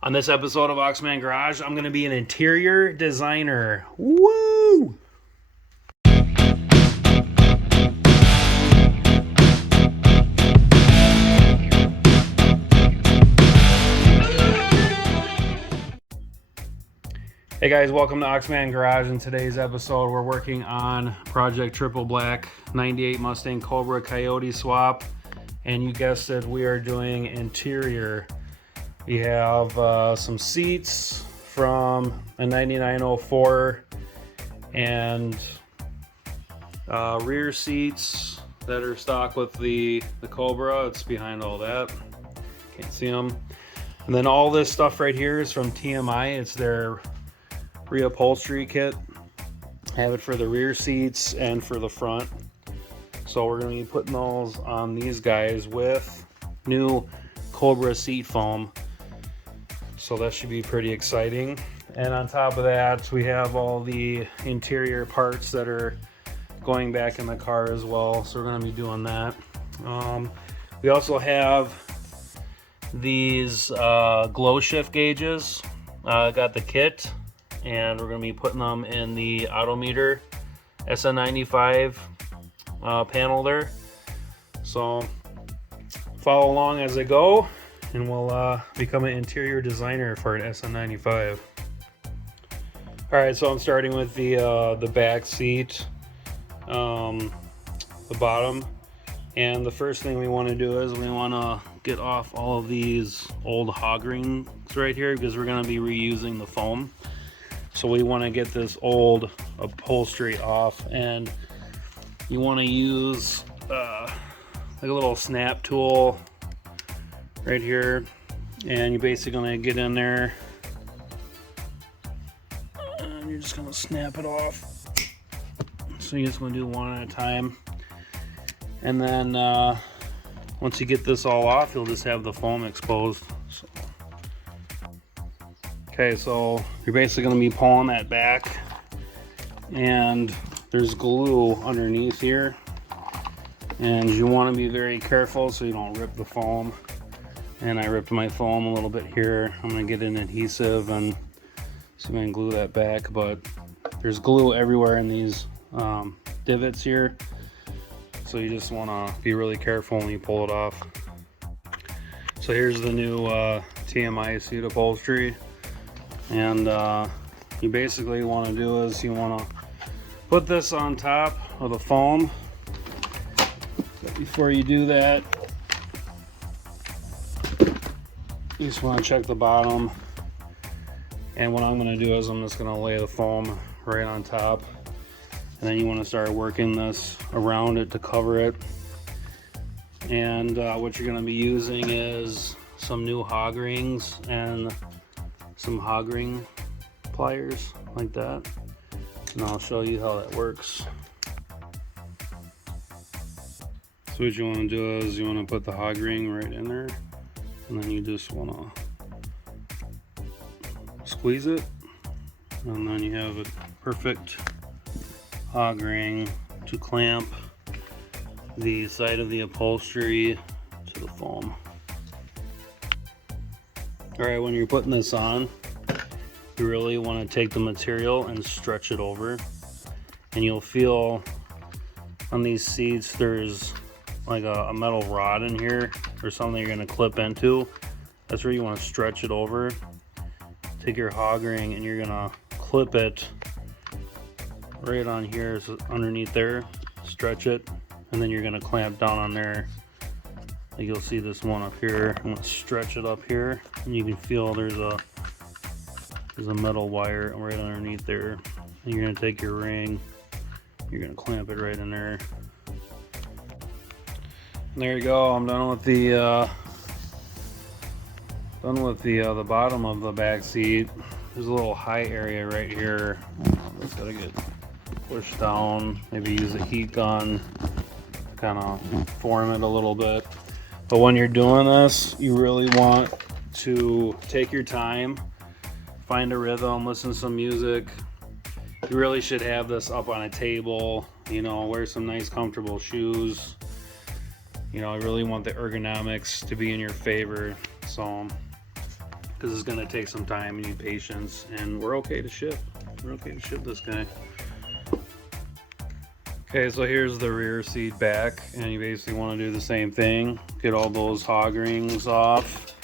On this episode of Oxman Garage, I'm going to be an interior designer. Woo! Hey guys, welcome to Oxman Garage. In today's episode, we're working on Project Triple Black 98 Mustang Cobra Coyote swap. And you guessed it, we are doing interior. We have some seats from a 9904 and rear seats that are stock with the Cobra. It's behind all that. Can't see them. And then all this stuff right here is from TMI. It's their reupholstery kit. Have it for the rear seats and for the front. So we're going to be putting those on these guys with new Cobra seat foam. So that should be pretty exciting. And on top of that, we have all the interior parts that are going back in the car as well. So we're going to be doing that. We also have these Glowshift gauges. Got the kit, and we're going to be putting them in the Autometer SN95 panel there. So follow along as I go, and we'll become an interior designer for an SN95. All right, so I'm starting with the back seat, the bottom, and the first thing we want to do is we want to get off all of these old hog rings right here, because we're going to be reusing the foam. So we want to get this old upholstery off, and you want to use like a little snap tool right here, and you're basically going to get in there and you're just going to snap it off. So you're just going to do one at a time, and then once you get this all off, you'll just have the foam exposed. Okay, so you're basically going to be pulling that back, and there's glue underneath here, and you want to be very careful so you don't rip the foam. And I ripped my foam a little bit here. I'm going to get an adhesive and see if I can glue that back, but there's glue everywhere in these divots here, so you just want to be really careful when you pull it off. So here's the new TMI seat upholstery, and you basically want to do is you want to put this on top of the foam. But before you do that, you just want to check the bottom, and what I'm going to do is I'm just going to lay the foam right on top, and then you want to start working this around it to cover it. And what you're going to be using is some new hog rings and some hog ring pliers like that, and I'll show you how that works. So what you want to do is you want to put the hog ring right in there, and then you just want to squeeze it, and then you have a perfect hog ring to clamp the side of the upholstery to the foam. Alright, when you're putting this on, you really want to take the material and stretch it over, and you'll feel on these seats there's like a metal rod in here or something you're going to clip into. That's where you want to stretch it over. Take your hog ring and you're going to clip it right on here, so underneath there, stretch it, and then you're going to clamp down on there. Like you'll see this one up here. I'm going to stretch it up here, and you can feel there's a metal wire right underneath there. And you're going to take your ring, you're going to clamp it right in there. There you go. I'm done with the bottom of the back seat. There's a little high area right here. It's gotta get pushed down. Maybe use a heat gun to kind of form it a little bit. But when you're doing this, you really want to take your time, find a rhythm, listen to some music. You really should have this up on a table. You know, wear some nice comfortable shoes. You know, I really want the ergonomics to be in your favor. So because it's going to take some time. You need patience, and we're okay to ship. We're okay to ship this guy. Okay, so here's the rear seat back, and you basically want to do the same thing. Get all those hog rings off,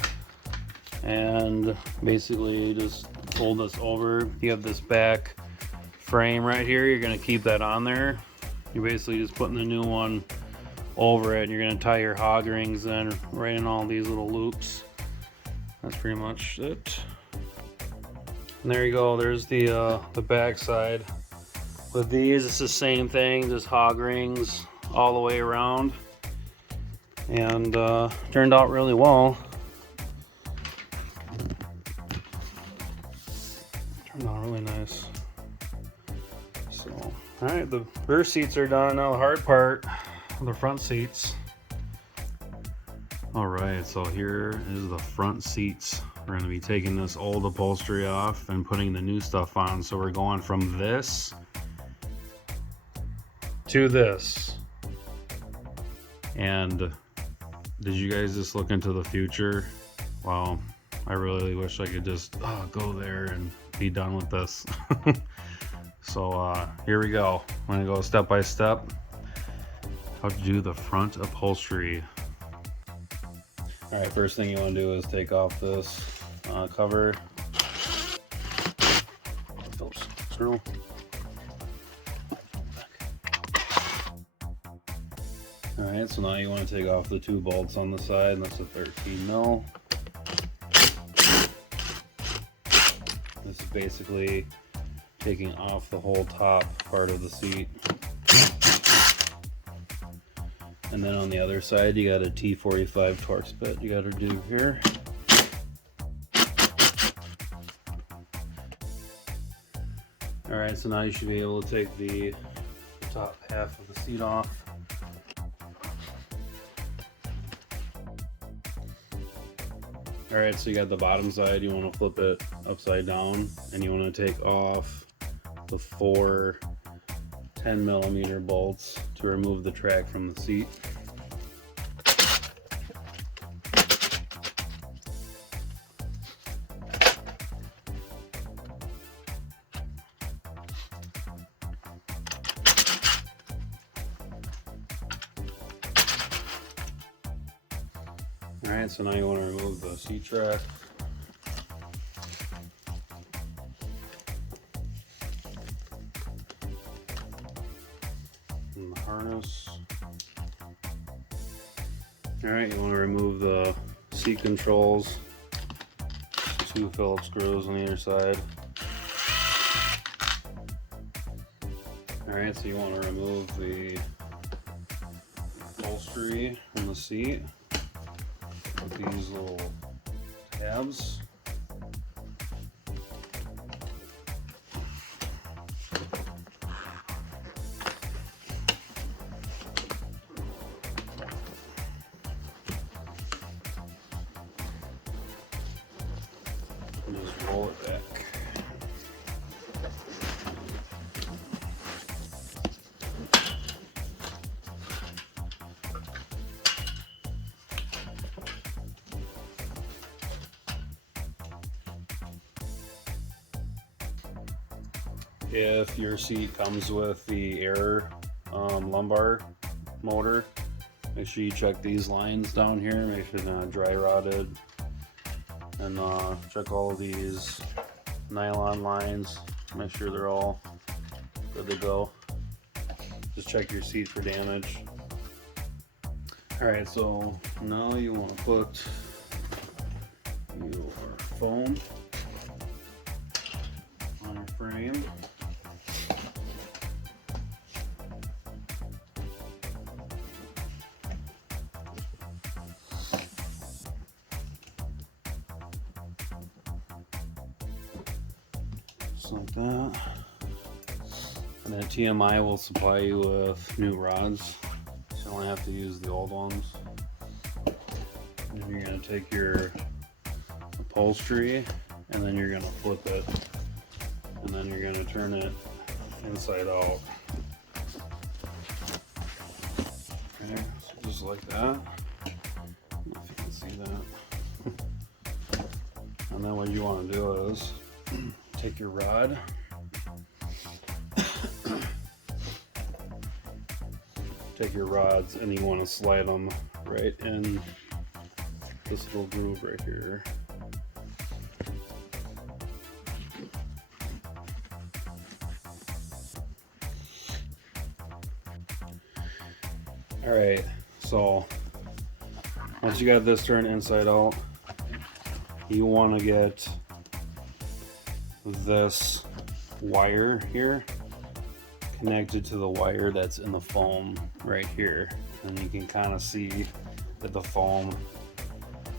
and basically just fold this over. You have this back frame right here. You're going to keep that on there. You're basically just putting the new one over it. You're going to tie your hog rings in right in all these little loops. That's pretty much it. And there you go. There's the back side. With these, it's the same thing, just hog rings all the way around, and turned out really well. Turned out really nice. So, all right, the rear seats are done. Now the hard part, the front seats. All right, so here is the front seats. We're gonna be taking this old upholstery off and putting the new stuff on. So we're going from this to this. And did you guys just look into the future? Wow, I really wish I could just go there and be done with this. So here we go. I'm gonna go step by step how to do the front upholstery. All right, first thing you want to do is take off this cover. Oops, screw. Alright, so now you want to take off the 2 bolts on the side, and that's a 13 mil. This is basically taking off the whole top part of the seat. And then on the other side, you got a T45 Torx bit you got to do here. Alright, so now you should be able to take the top half of the seat off. Alright, so you got the bottom side, you want to flip it upside down, and you want to take off the 4 10mm bolts to remove the track from the seat. Alright, so now you want to remove the seat track. And the harness. Alright, you want to remove the seat controls. 2 Phillips screws on either side. Alright, so you want to remove the upholstery from the seat with these little tabs. And just roll it back. If your seat comes with the air lumbar motor, make sure you check these lines down here, make sure they're not dry rotted, and check all of these nylon lines, make sure they're all good to go. Just check your seat for damage. Alright, so now you want to put your foam on your frame. Just like that. And then TMI will supply you with new rods, so you only have to use the old ones. And then you're going to take your upholstery and then you're going to flip it, and then you're going to turn it inside out. Okay, so just like that. I don't know if you can see that. And then what you want to do is take your rod, take your rods, and you want to slide them right in this little groove right here. All right, so once you got this turned inside out, you want to get this wire here connected to the wire that's in the foam right here, and you can kind of see that the foam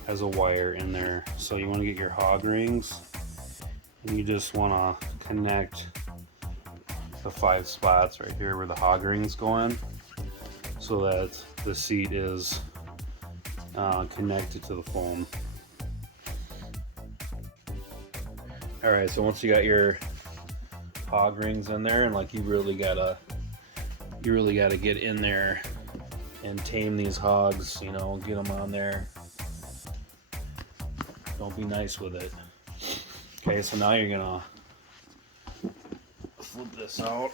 has a wire in there. So you want to get your hog rings, and you just want to connect the 5 spots right here where the hog rings go in, so that the seat is connected to the foam. All right, so once you got your hog rings in there, and like you really gotta get in there and tame these hogs, you know, get them on there. Don't be nice with it. Okay, so now you're gonna flip this out.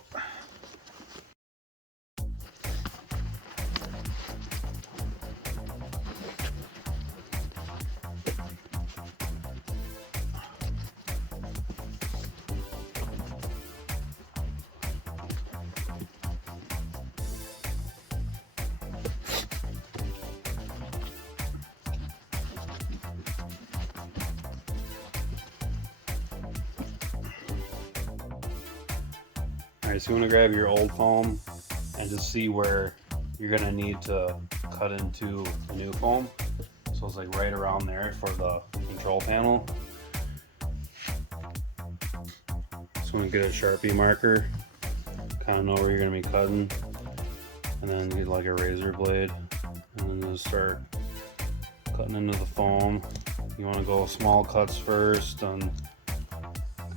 Alright, so you want to grab your old foam and just see where you're going to need to cut into the new foam. So it's like right around there for the control panel. So when you get a Sharpie marker, kind of know where you're going to be cutting, and then get like a razor blade and then just start cutting into the foam. You want to go small cuts first and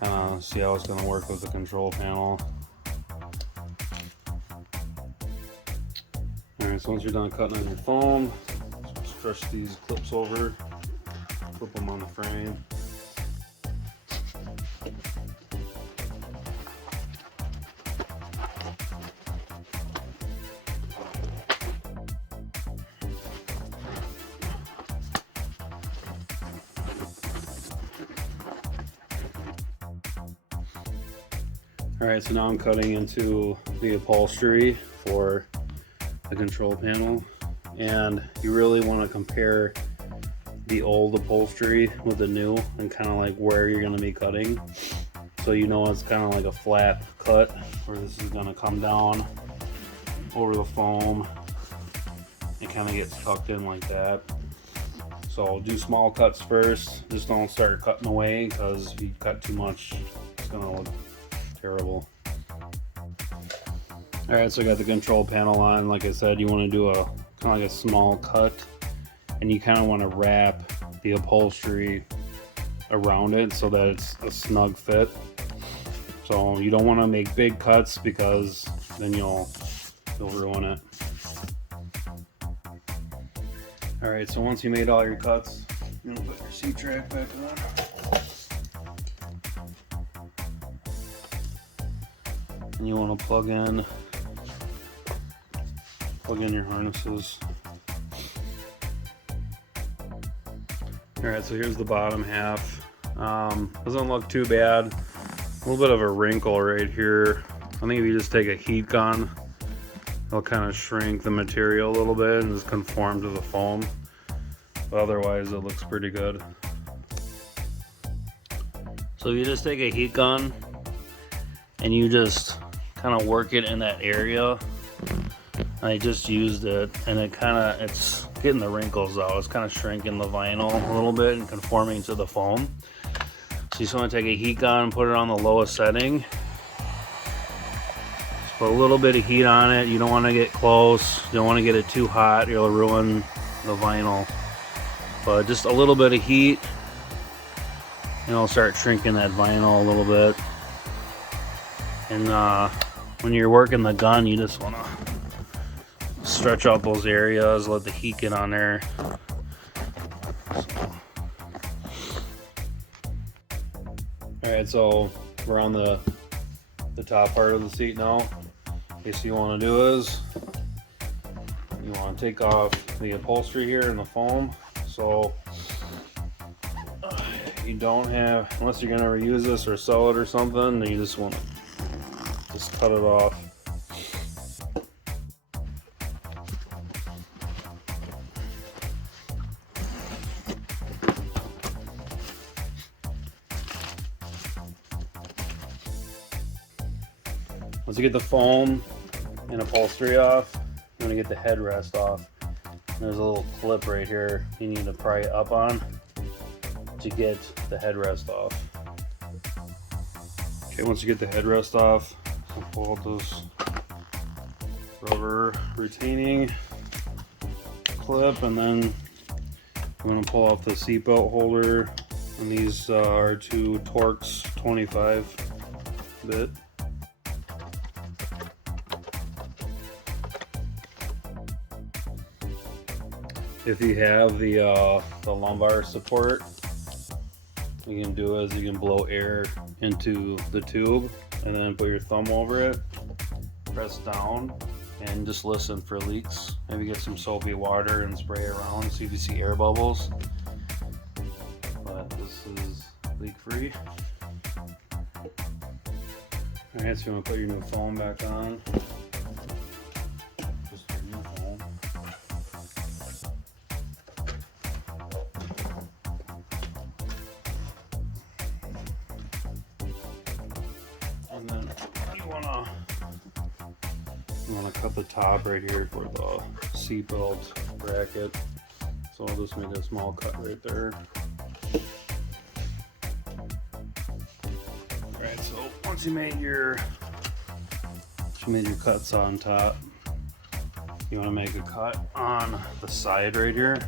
kind of see how it's going to work with the control panel. Alright, so once you're done cutting on your foam, stretch these clips over, flip them on the frame. Alright, so now I'm cutting into the upholstery for the control panel, and you really want to compare the old upholstery with the new and kind of like where you're going to be cutting, so you know it's kind of like a flat cut where this is going to come down over the foam and kind of gets tucked in like that. So do small cuts first, just don't start cutting away, because if you cut too much it's going to look terrible. Alright, so I got the control panel on. Like I said, you want to do a kind of like a small cut, and you kind of want to wrap the upholstery around it so that it's a snug fit. So you don't want to make big cuts, because then you'll ruin it. Alright, so once you made all your cuts, you're going to put your seat track back on. And you want to plug in your harnesses. Alright, so here's the bottom half. Doesn't look too bad. A little bit of a wrinkle right here. I think if you just take a heat gun, it'll kind of shrink the material a little bit and just conform to the foam. But otherwise it looks pretty good. So if you just take a heat gun and you just kind of work it in that area. I just used it, and it's getting the wrinkles out. It's kind of shrinking the vinyl a little bit and conforming to the foam. So you just want to take a heat gun and put it on the lowest setting. Just put a little bit of heat on it. You don't want to get close. You don't want to get it too hot. You'll ruin the vinyl. But just a little bit of heat, and it'll start shrinking that vinyl a little bit. And when you're working the gun, you just want to stretch out those areas, let the heat get on there. Alright, so we're on the top part of the seat now. What you want to do is you want to take off the upholstery here and the foam. So you don't have, unless you're going to reuse this or sell it or something, then you just want to just cut it off. Once you get the foam and upholstery off, you want to get the headrest off. There's a little clip right here you need to pry it up on to get the headrest off. Okay, once you get the headrest off, I'll pull out this rubber retaining clip, and then I'm going to pull off the seatbelt holder, and these are two Torx 25 bit. If you have the lumbar support, what you can do is you can blow air into the tube and then put your thumb over it, press down, and just listen for leaks. Maybe get some soapy water and spray around, see if you see air bubbles. But this is leak free. Alright, so you want to put your new foam back on. Just your new foam. And then you want to cut the top right here for the seatbelt bracket. So I'll just make a small cut right there. Alright, so once you made your cuts on top, you want to make a cut on the side right here.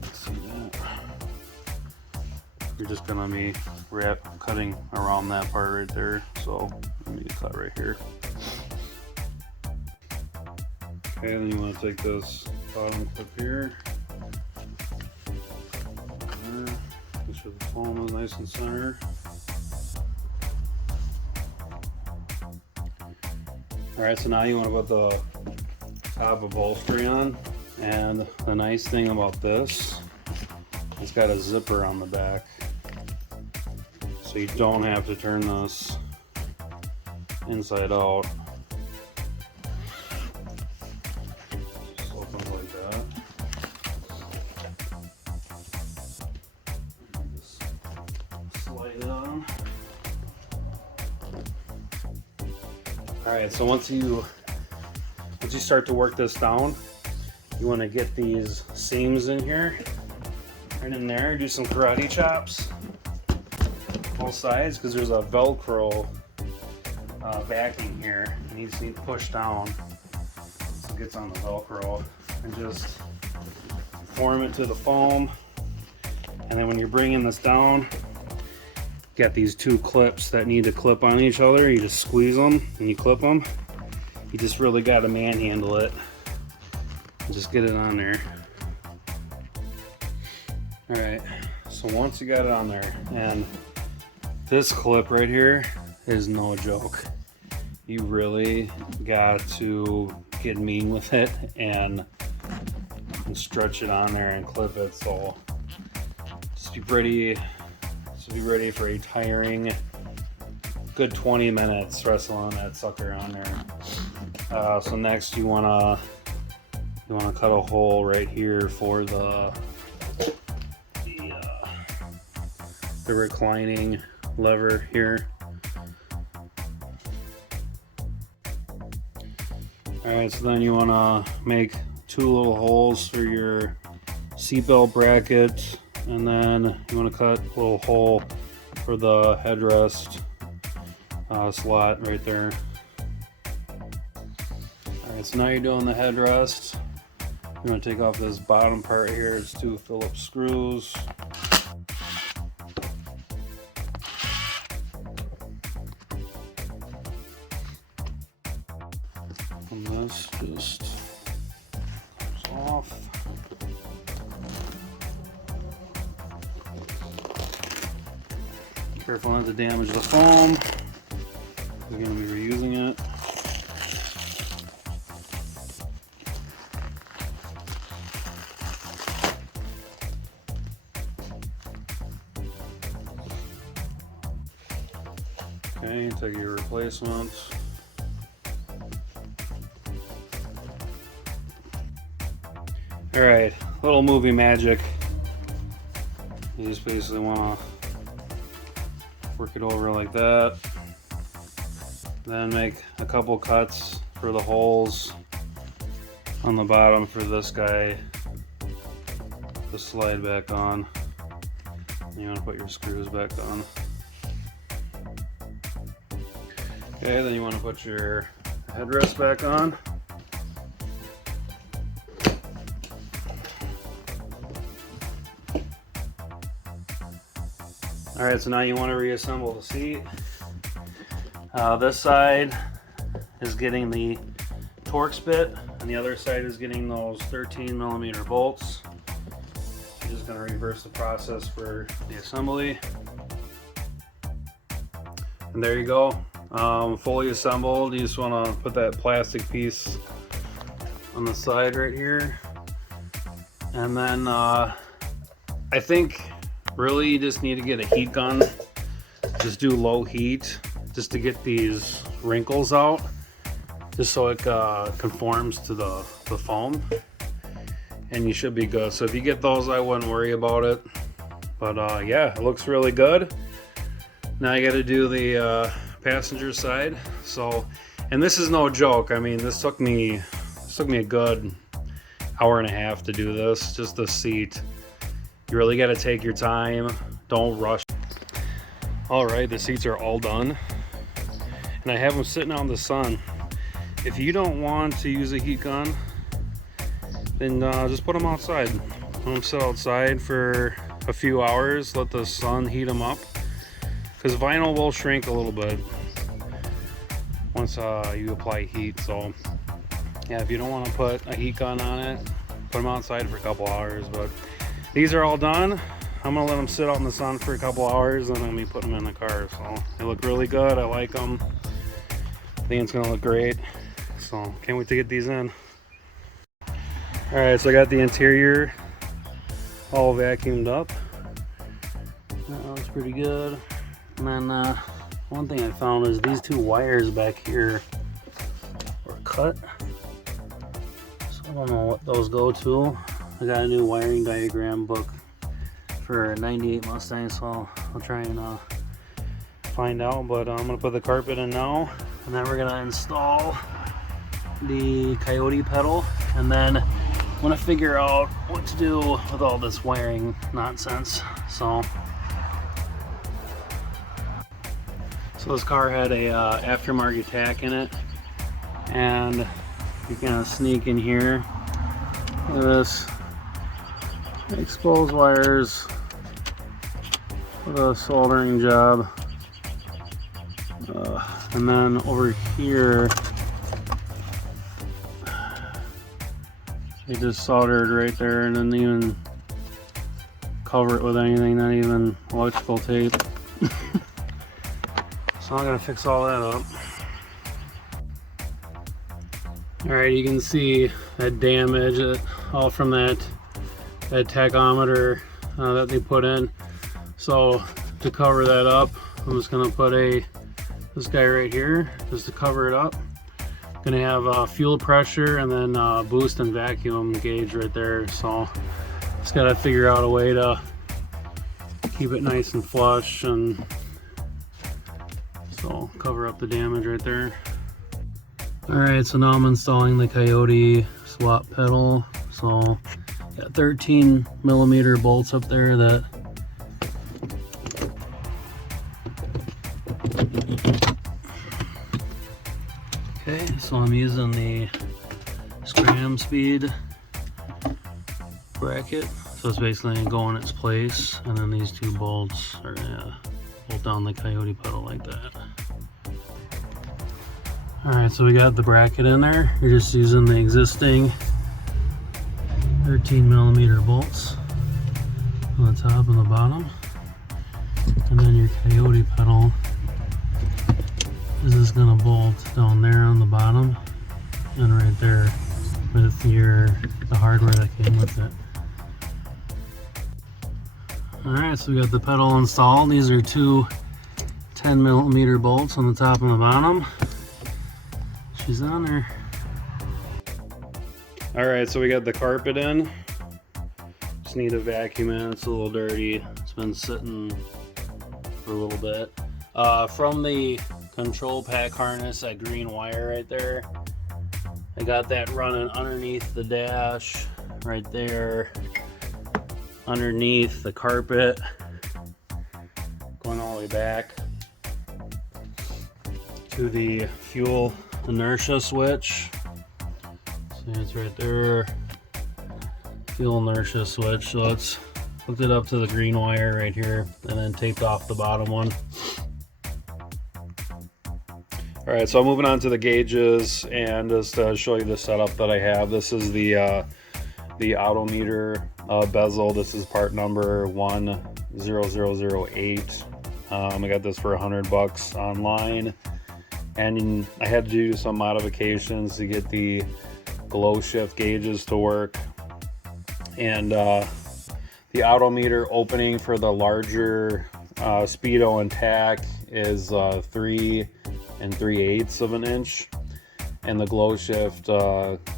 Let's see that. You're just gonna be cutting around that part right there. So let me cut right here. Okay, then you want to take this bottom clip here. Make sure the foam is nice and center. Alright, so now you want to put the top upholstery on. And the nice thing about this, it's got a zipper on the back. So you don't have to turn this inside out. Just opens like that. Just slide it on. Alright, so once you start to work this down, you want to get these seams in here, right in there, do some karate chops, both sides, because there's a Velcro backing here, and you just need to push down so it gets on the Velcro, and just form it to the foam. And then when you're bringing this down, you got these two clips that need to clip on each other. You just squeeze them and you clip them. You just really got to manhandle it. Just get it on there. Alright, so once you got it on there, and this clip right here is no joke. You really got to get mean with it and stretch it on there and clip it. So just be ready for a tiring good 20 minutes wrestling that sucker on there. So next you wanna cut a hole right here for the reclining lever here. Alright, so then you wanna make two little holes for your seatbelt bracket, and then you want to cut a little hole for the headrest slot right there. Alright, so now you're doing the headrest. You're going to take off this bottom part here. It's two Phillips screws. And this just comes off. Careful not to damage the foam. We're going to be reusing it. Okay, take your replacements. Alright, little movie magic. You just basically want to work it over like that. Then make a couple cuts for the holes on the bottom for this guy to slide back on. You want to put your screws back on. Okay, then you want to put your headrest back on. Alright, so now you want to reassemble the seat. This side is getting the Torx bit, and the other side is getting those 13mm bolts. I'm just going to reverse the process for the assembly. And there you go. Fully assembled. You just want to put that plastic piece on the side right here. And then I think really you just need to get a heat gun. Just do low heat just to get these wrinkles out, just so it conforms to the foam, and you should be good. So if you get those, I wouldn't worry about it. But yeah, it looks really good. Now you got to do the passenger side. So, and this is no joke. I mean, this took me a good hour and a half to do this. Just the seat. You really got to take your time. Don't rush. All right, the seats are all done, and I have them sitting out in the sun. If you don't want to use a heat gun, then just put them outside. Let them sit outside for a few hours. Let the sun heat them up, because vinyl will shrink a little bit once you apply heat. So yeah, if you don't want to put a heat gun on it, put them outside for a couple hours. But these are all done. I'm gonna let them sit out in the sun for a couple hours, and then I'm gonna be putting them in the car. So they look really good. I like them. I think it's gonna look great. So can't wait to get these in. All right, so I got the interior all vacuumed up. That looks pretty good. And then one thing I found is these two wires back here were cut. So I don't know what those go to. I got a new wiring diagram book for 98 Mustang, so I'll try and find out. But I'm gonna put the carpet in now, and then we're gonna install the Coyote pedal, and then I'm gonna figure out what to do with all this wiring nonsense. So this car had a aftermarket tack in it, and you can sneak in here. Look at this. Exposed wires with a soldering job, and then over here they just soldered right there, and didn't even cover it with anything, not even electrical tape. So I'm gonna fix all that up. Alright, you can see that damage all from that tachometer that they put in. So to cover that up, I'm just gonna put this guy right here just to cover it up. Gonna have fuel pressure and then boost and vacuum gauge right there. So just gotta figure out a way to keep it nice and flush, and so cover up the damage right there. All right, so now I'm installing the Coyote swap pedal. So got 13mm bolts up there that okay, so I'm using the Scram speed bracket. So it's basically going to go in its place, and then these two bolts are bolt down the Coyote pedal like that. Alright, so we got the bracket in there. You're just using the existing 13mm bolts on the top and the bottom, and then your Coyote pedal is just gonna bolt down there on the bottom and right there with the hardware that came with it. Alright, so we got the pedal installed. These are two 10mm bolts on the top and the bottom. She's on there. Alright, so we got the carpet in. Just need to vacuum it. It's a little dirty. It's been sitting for a little bit. From the control pack harness, that green wire right there, I got that running underneath the dash right there, underneath the carpet, going all the way back to the fuel inertia switch. See, it's right there, fuel inertia switch. So let's hook it up to the green wire right here and then taped off the bottom one. All right, so I'm moving on to the gauges and just to show you the setup that I have. This is the Autometer bezel. This is part number 10008. I got this for $100 online, and I had to do some modifications to get the Glowshift gauges to work. And the Autometer opening for the larger speedo and tack is 3 3/8 of an inch, and the Glowshift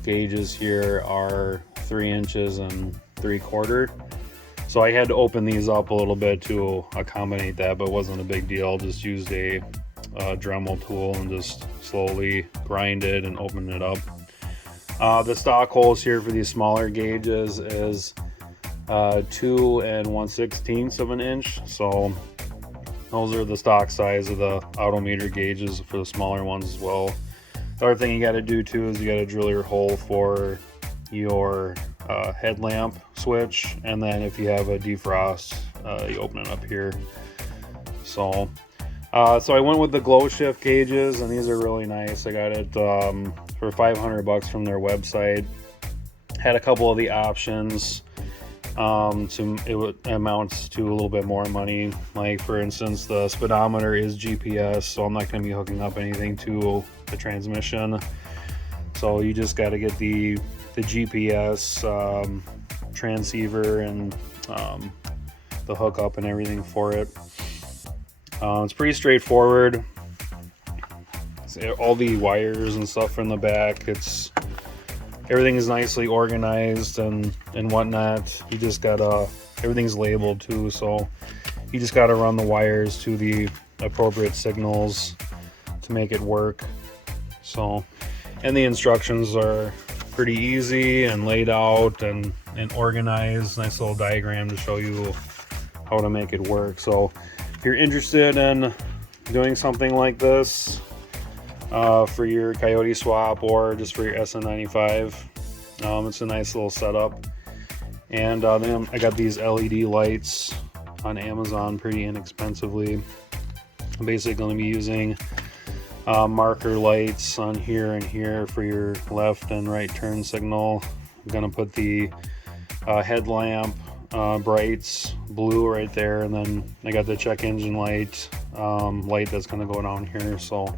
gauges here are 3 inches and 3/4. So I had to open these up a little bit to accommodate that, but it wasn't a big deal. Just used a Dremel tool and just slowly grind it and open it up. The stock holes here for these smaller gauges is 2 1/16 of an inch. So those are the stock size of the Autometer gauges for the smaller ones as well. The other thing you got to do too is you got to drill your hole for your headlamp switch, and then if you have a defrost, you open it up here. So I went with the Glowshift gauges, and these are really nice. I got it for $500 from their website. Had a couple of the options. It amounts to a little bit more money. Like for instance, the speedometer is GPS, so I'm not going to be hooking up anything to the transmission. So you just got to get the GPS transceiver and the hookup and everything for it. It's pretty straightforward. All the wires and stuff in the back, everything is nicely organized and whatnot. You just gotta, everything's labeled too, so you just gotta run the wires to the appropriate signals to make it work. So, and the instructions are pretty easy and laid out and organized. Nice little diagram to show you how to make it work. So if you're interested in doing something like this for your Coyote swap or just for your SN95, it's a nice little setup. And then I got these LED lights on Amazon pretty inexpensively. I'm basically going to be using marker lights on here and here for your left and right turn signal. I'm going to put the headlamp brights blue right there, and then I got the check engine light that's going to go down here. So I'm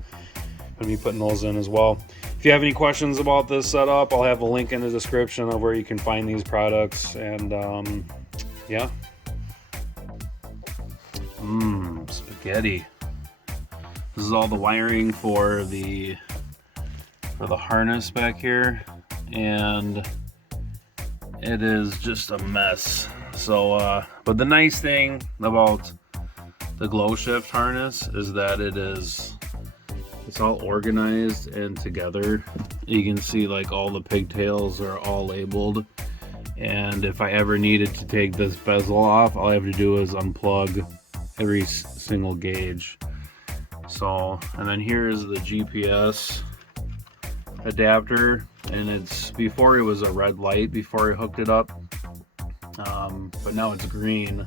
going to be putting those in as well. If you have any questions about this setup, I'll have a link in the description of where you can find these products. And yeah. Spaghetti. This is all the wiring for the harness back here, and it is just a mess. So but the nice thing about the Glowshift harness is that it's all organized and together. You can see like all the pigtails are all labeled, and if I ever needed to take this bezel off, all I have to do is unplug every single gauge. So, and then here's the GPS adapter, and before it was a red light before I hooked it up, but now it's green,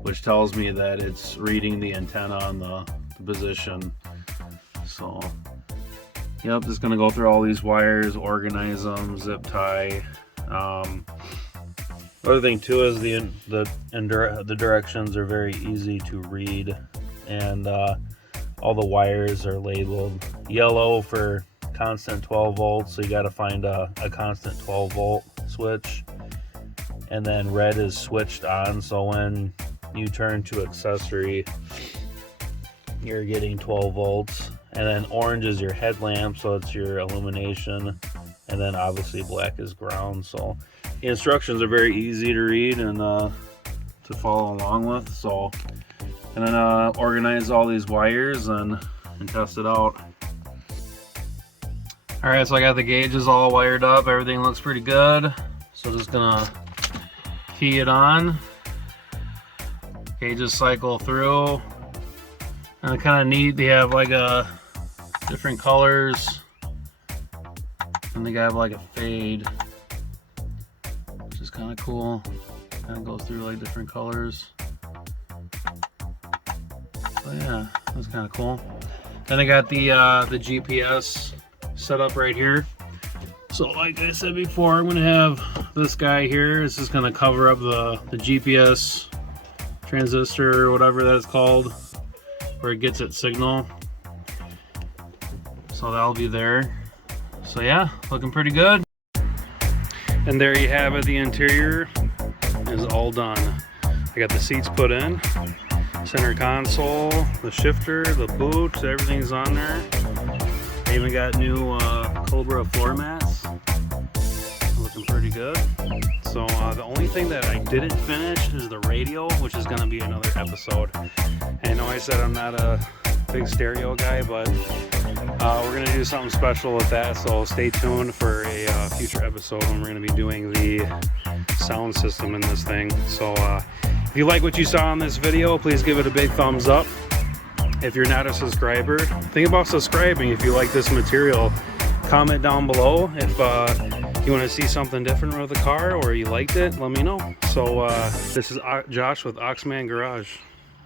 which tells me that it's reading the antenna on the position. So yep, just gonna go through all these wires, organize them, zip tie. Other thing too is the directions are very easy to read. and all the wires are labeled yellow for constant 12 volts, so you got to find a constant 12 volt switch, and then red is switched on, so when you turn to accessory you're getting 12 volts, and then orange is your headlamp, so it's your illumination, and then obviously black is ground. So the instructions are very easy to read and to follow along with. So, and then organize all these wires and test it out. All right, so I got the gauges all wired up, everything looks pretty good. So just gonna key it on, gauges cycle through. And it's kind of neat, they have like different colors, and they have like a fade, which is kind of cool. Kind of goes through like different colors. So yeah, that's kind of cool. Then I got the GPS set up right here. So like I said before, I'm gonna have this guy here. This is gonna cover up the GPS transistor or whatever that is called, where it gets its signal. So that'll be there. So yeah, looking pretty good. And there you have it, the interior is all done. I got the seats put in, center console, the shifter, the boot, everything's on there. I even got new Cobra floor mats. Looking pretty good. So the only thing that I didn't finish is the radio, which is gonna be another episode. I know I said I'm not a big stereo guy, but we're gonna do something special with that, so stay tuned for a future episode when we're gonna be doing the sound system in this thing. So if you like what you saw in this video, please give it a big thumbs up. If you're not a subscriber, think about subscribing. If you like this material, comment down below. If you want to see something different with the car or you liked it, let me know. So this is Josh with Oxman Garage.